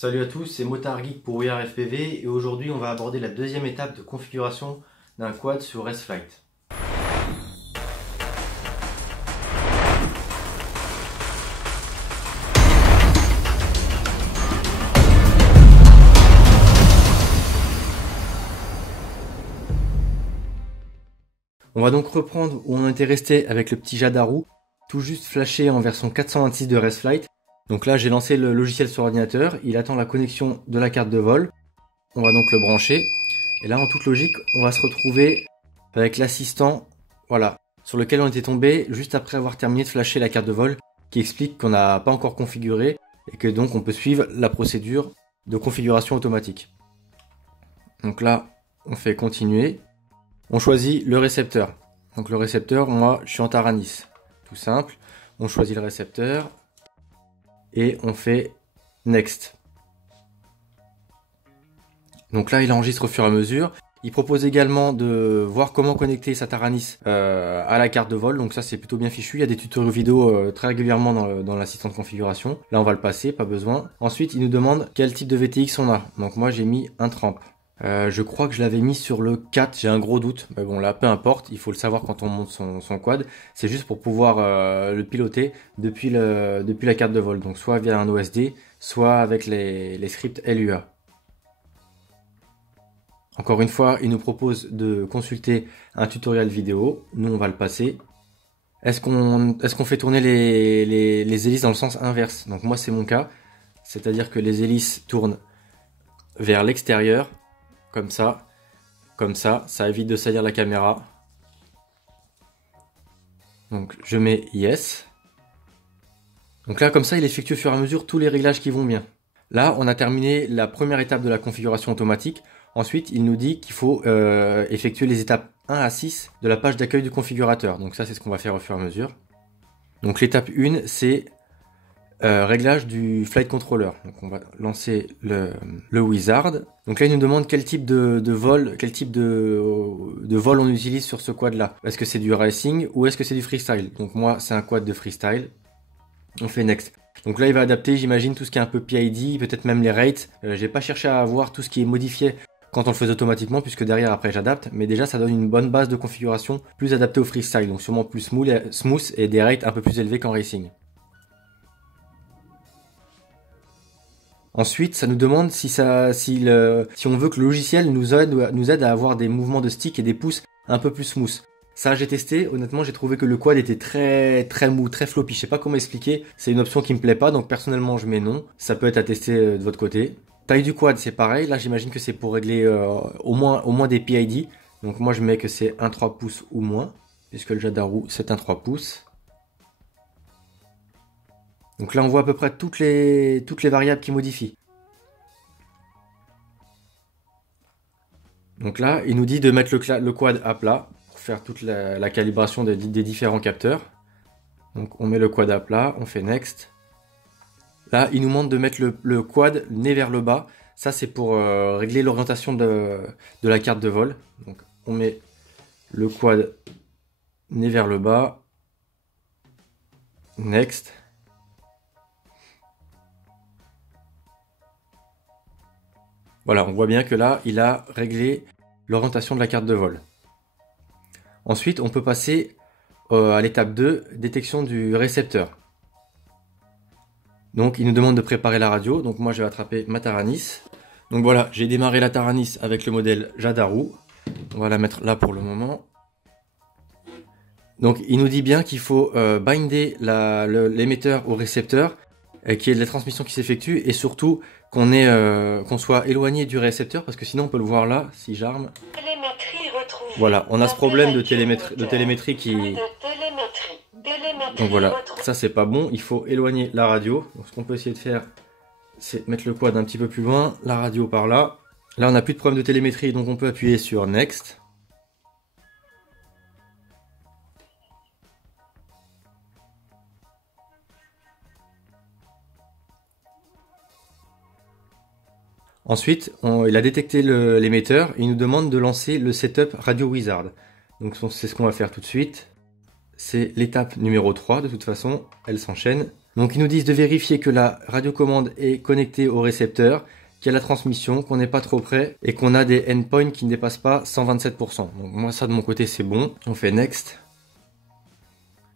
Salut à tous, c'est Motard Geek pour We Are FPV et aujourd'hui on va aborder la deuxième étape de configuration d'un quad sur S-Flight. On va donc reprendre où on était resté avec le petit Jadaru, tout juste flashé en version 426 de S-Flight. Donc là j'ai lancé le logiciel sur ordinateur, il attend la connexion de la carte de vol. On va donc le brancher. Et là en toute logique on va se retrouver avec l'assistant, voilà, sur lequel on était tombé juste après avoir terminé de flasher la carte de vol, qui explique qu'on n'a pas encore configuré et que donc on peut suivre la procédure de configuration automatique. Donc là on fait continuer. On choisit le récepteur. Donc le récepteur, moi je suis en Taranis. Tout simple. On choisit le récepteur et on fait Next. Donc là il enregistre au fur et à mesure. Il propose également de voir comment connecter sa Taranis à la carte de vol. Donc ça c'est plutôt bien fichu. Il y a des tutoriels vidéo très régulièrement dans l'assistant de configuration. Là on va le passer, pas besoin. Ensuite il nous demande quel type de VTX on a. Donc moi j'ai mis un Tramp. Je crois que je l'avais mis sur le 4, j'ai un gros doute, mais bon là peu importe, il faut le savoir quand on monte son quad, c'est juste pour pouvoir le piloter depuis la carte de vol, donc soit via un OSD, soit avec les scripts LUA. Encore une fois, il nous propose de consulter un tutoriel vidéo, nous on va le passer. Est-ce qu'on fait tourner les hélices dans le sens inverse? Donc moi c'est mon cas, c'est-à-dire que les hélices tournent vers l'extérieur, comme ça, ça évite de salir la caméra. Donc je mets Yes. Donc là comme ça il effectue au fur et à mesure tous les réglages qui vont bien. Là on a terminé la première étape de la configuration automatique. Ensuite il nous dit qu'il faut effectuer les étapes 1 à 6 de la page d'accueil du configurateur. Donc ça c'est ce qu'on va faire au fur et à mesure. Donc l'étape 1 c'est réglage du flight controller. Donc on va lancer le wizard. Donc là il nous demande quel type de vol, on utilise sur ce quad là. Est-ce que c'est du racing ou est-ce que c'est du freestyle? Donc moi c'est un quad de freestyle. On fait next. Donc là il va adapter, j'imagine, tout ce qui est un peu PID, peut-être même les rates. J'ai pas cherché à voir tout ce qui est modifié quand on le faisait automatiquement, puisque derrière après j'adapte, mais déjà ça donne une bonne base de configuration plus adaptée au freestyle, donc sûrement plus smooth et des rates un peu plus élevés qu'en racing. Ensuite, ça nous demande si on veut que le logiciel nous aide à avoir des mouvements de stick et des pouces un peu plus smooth. Ça, j'ai testé. Honnêtement, j'ai trouvé que le quad était très mou, très floppy. Je sais pas comment expliquer. C'est une option qui me plaît pas, donc personnellement, je mets non. Ça peut être à tester de votre côté. Taille du quad, c'est pareil. Là, j'imagine que c'est pour régler au moins des PID. Donc moi, je mets que c'est un 3 pouces ou moins, puisque le Jadaru, c'est un 3 pouces. Donc là, on voit à peu près toutes les variables qui modifient. Donc là, il nous dit de mettre le quad à plat pour faire toute la calibration des différents capteurs. Donc on met le quad à plat, on fait next. Là, il nous demande de mettre le quad nez vers le bas. Ça, c'est pour régler l'orientation de la carte de vol. Donc on met le quad nez vers le bas. Next. Voilà, on voit bien que là, il a réglé l'orientation de la carte de vol. Ensuite, on peut passer à l'étape 2, détection du récepteur. Donc, il nous demande de préparer la radio. Donc, moi, je vais attraper ma Taranis. Donc, voilà, j'ai démarré la Taranis avec le modèle Jadaru. On va la mettre là pour le moment. Donc, il nous dit bien qu'il faut binder l'émetteur au récepteur, qu'il y ait de la transmission qui s'effectue et surtout qu'on soit éloigné du récepteur parce que sinon on peut le voir là si j'arme. Voilà, on a ce problème de télémétrie qui. Donc voilà, ça c'est pas bon, il faut éloigner la radio. Donc ce qu'on peut essayer de faire, c'est mettre le quad un petit peu plus loin, la radio par là. Là on n'a plus de problème de télémétrie donc on peut appuyer sur Next. Ensuite, il a détecté l'émetteur et il nous demande de lancer le setup Radio Wizard. Donc c'est ce qu'on va faire tout de suite. C'est l'étape numéro 3 de toute façon, elle s'enchaîne. Donc ils nous disent de vérifier que la radiocommande est connectée au récepteur, qu'il y a la transmission, qu'on n'est pas trop près et qu'on a des endpoints qui ne dépassent pas 127%. Donc moi ça de mon côté c'est bon. On fait next.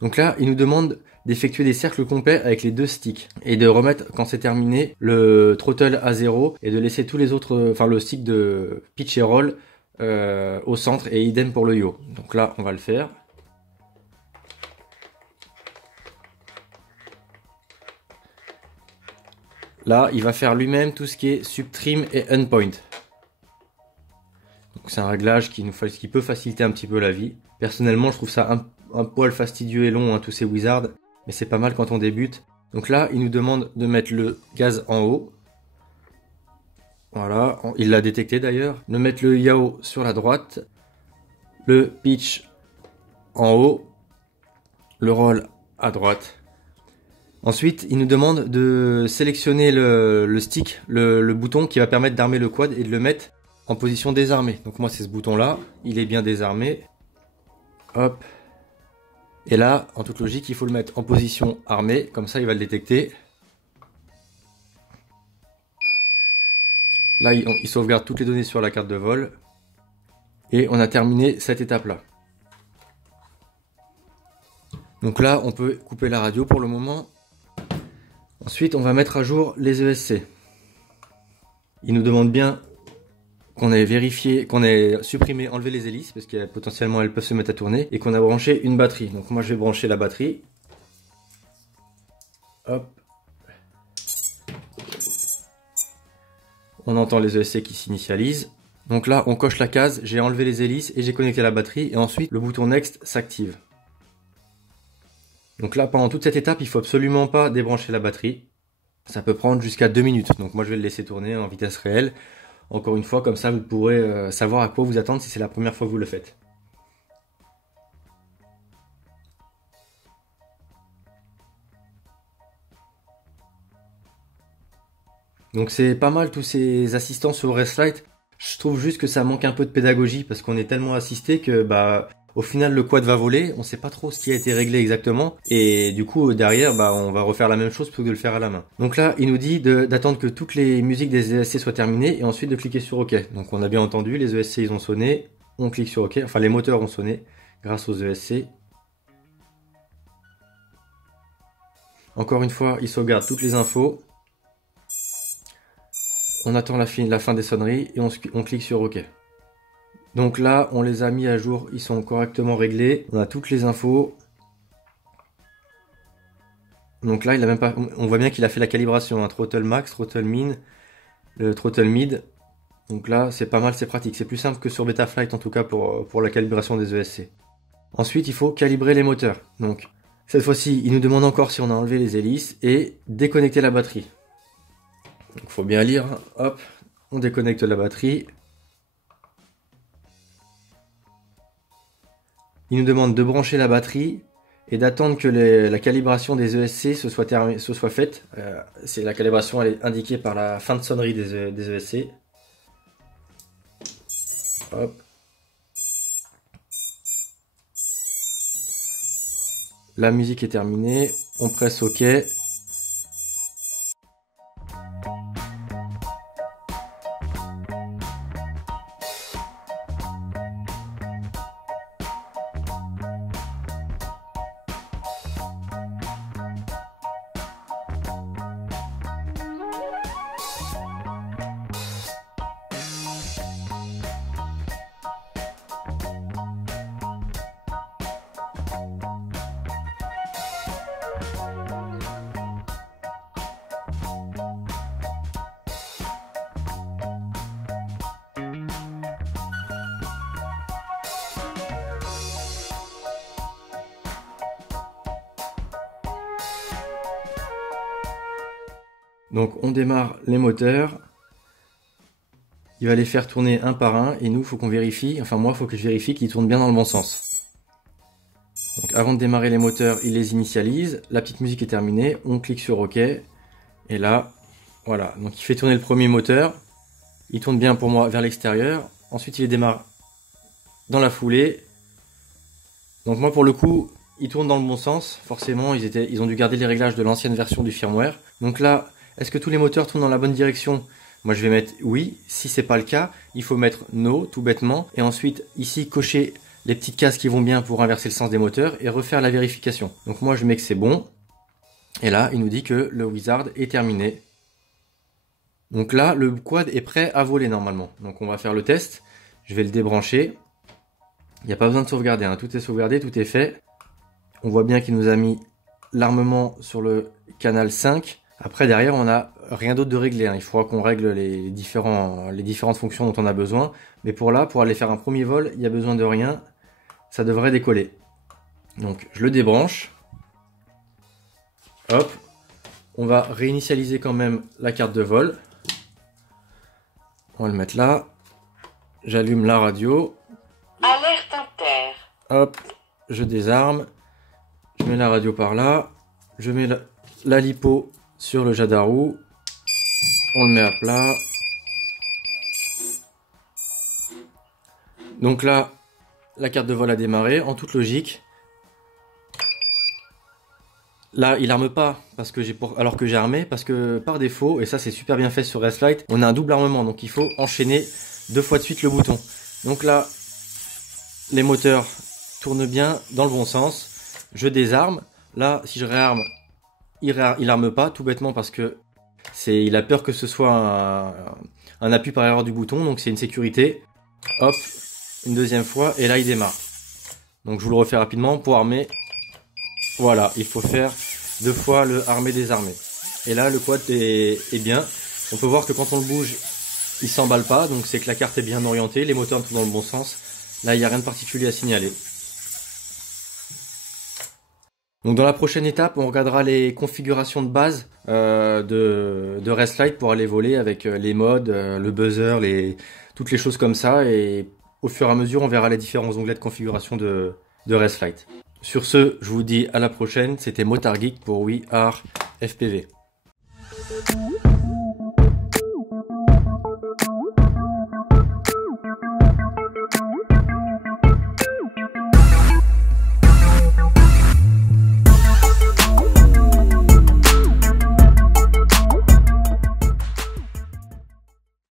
Donc là il nous demande d'effectuer des cercles complets avec les deux sticks et de remettre quand c'est terminé le throttle à 0 et de laisser tous les autres, enfin le stick de pitch et roll au centre et idem pour le yaw. Donc là on va le faire. Là il va faire lui-même tout ce qui est subtrim et endpoint. Donc c'est un réglage qui peut faciliter un petit peu la vie. Personnellement je trouve ça un poil fastidieux et long, hein, tous ces wizards. Mais c'est pas mal quand on débute. Donc là, il nous demande de mettre le gaz en haut. Voilà, il l'a détecté d'ailleurs. De mettre le yaw sur la droite. Le pitch en haut. Le roll à droite. Ensuite, il nous demande de sélectionner le stick, le bouton qui va permettre d'armer le quad et de le mettre en position désarmée. Donc moi, c'est ce bouton-là. Il est bien désarmé. Hop. Et là, en toute logique, il faut le mettre en position armée, comme ça il va le détecter. Là, il sauvegarde toutes les données sur la carte de vol. Et on a terminé cette étape-là. Donc là, on peut couper la radio pour le moment. Ensuite, on va mettre à jour les ESC. Il nous demande bien qu'on ait vérifié, qu'on ait supprimé, enlevé les hélices, parce que potentiellement elles peuvent se mettre à tourner, et qu'on a branché une batterie. Donc moi je vais brancher la batterie. Hop. On entend les ESC qui s'initialisent. Donc là on coche la case, j'ai enlevé les hélices et j'ai connecté la batterie, et ensuite le bouton Next s'active. Donc là pendant toute cette étape, il faut absolument pas débrancher la batterie. Ça peut prendre jusqu'à 2 minutes, donc moi je vais le laisser tourner en vitesse réelle. Encore une fois, comme ça vous pourrez savoir à quoi vous attendre si c'est la première fois que vous le faites. Donc c'est pas mal tous ces assistants sur Restlite. Je trouve juste que ça manque un peu de pédagogie parce qu'on est tellement assisté que au final le quad va voler, on sait pas trop ce qui a été réglé exactement et du coup derrière on va refaire la même chose plutôt que de le faire à la main. Donc là il nous dit d'attendre que toutes les musiques des ESC soient terminées et ensuite de cliquer sur OK. Donc on a bien entendu, les ESC ils ont sonné, on clique sur OK, enfin les moteurs ont sonné grâce aux ESC. Encore une fois il sauvegarde toutes les infos. On attend la fin des sonneries et on clique sur OK. Donc là, on les a mis à jour, ils sont correctement réglés. On a toutes les infos. Donc là, on voit bien qu'il a fait la calibration, hein, throttle max, throttle min, le throttle mid. Donc là, c'est pas mal, c'est pratique. C'est plus simple que sur Betaflight en tout cas pour la calibration des ESC. Ensuite, il faut calibrer les moteurs. Donc cette fois-ci, il nous demande encore si on a enlevé les hélices et déconnecter la batterie. Donc faut bien lire, hein. Hop, on déconnecte la batterie. Il nous demande de brancher la batterie et d'attendre que la calibration des ESC se soit faite. La calibration elle est indiquée par la fin de sonnerie des ESC. Hop. La musique est terminée, on presse OK. Donc on démarre les moteurs, il va les faire tourner un par un et nous il faut qu'on vérifie, enfin moi il faut que je vérifie qu'ils tournent bien dans le bon sens. Donc avant de démarrer les moteurs, il les initialise, la petite musique est terminée, on clique sur OK et là voilà, donc il fait tourner le premier moteur, il tourne bien pour moi vers l'extérieur, ensuite il les démarre dans la foulée. Donc moi pour le coup, il tourne dans le bon sens. Forcément, ils ont dû garder les réglages de l'ancienne version du firmware. Donc là, est-ce que tous les moteurs tournent dans la bonne direction? Moi, je vais mettre oui. Si c'est pas le cas, il faut mettre no, tout bêtement. Et ensuite, ici, cocher les petites cases qui vont bien pour inverser le sens des moteurs et refaire la vérification. Donc moi, je mets que c'est bon. Et là, il nous dit que le wizard est terminé. Donc là, le quad est prêt à voler normalement. Donc on va faire le test. Je vais le débrancher. Il n'y a pas besoin de sauvegarder, hein. Tout est sauvegardé, tout est fait. On voit bien qu'il nous a mis l'armement sur le canal 5. Après, derrière, on n'a rien d'autre de réglé, hein. Il faudra qu'on règle les différentes fonctions dont on a besoin. Mais pour aller faire un premier vol, il n'y a besoin de rien. Ça devrait décoller. Donc, je le débranche. Hop. On va réinitialiser quand même la carte de vol. On va le mettre là. J'allume la radio. Alerte inter. Hop. Je désarme. Je mets la radio par là. Je mets la lipo sur le Jadaru. On le met à plat. Donc là, la carte de vol a démarré en toute logique. Là, il arme pas alors que j'ai armé, parce que par défaut, et ça c'est super bien fait sur Wrestlight, on a un double armement, donc il faut enchaîner 2 fois de suite le bouton. Donc là, les moteurs tournent bien dans le bon sens. Je désarme. Là, si je réarme, il arme pas, tout bêtement parce que il a peur que ce soit un appui par erreur du bouton, donc c'est une sécurité. Hop, une deuxième fois, et là il démarre. Donc je vous le refais rapidement pour armer. Voilà, il faut faire 2 fois le armer-désarmer. Et là, le quad est bien. On peut voir que quand on le bouge, il s'emballe pas, donc c'est que la carte est bien orientée, les moteurs sont dans le bon sens. Là, il n'y a rien de particulier à signaler. Donc dans la prochaine étape, on regardera les configurations de base de Wrestlight pour aller voler avec les modes, le buzzer, toutes les choses comme ça. Et au fur et à mesure, on verra les différents onglets de configuration de Wrestlight. Sur ce, je vous dis à la prochaine. C'était Motard Geek pour We Are FPV.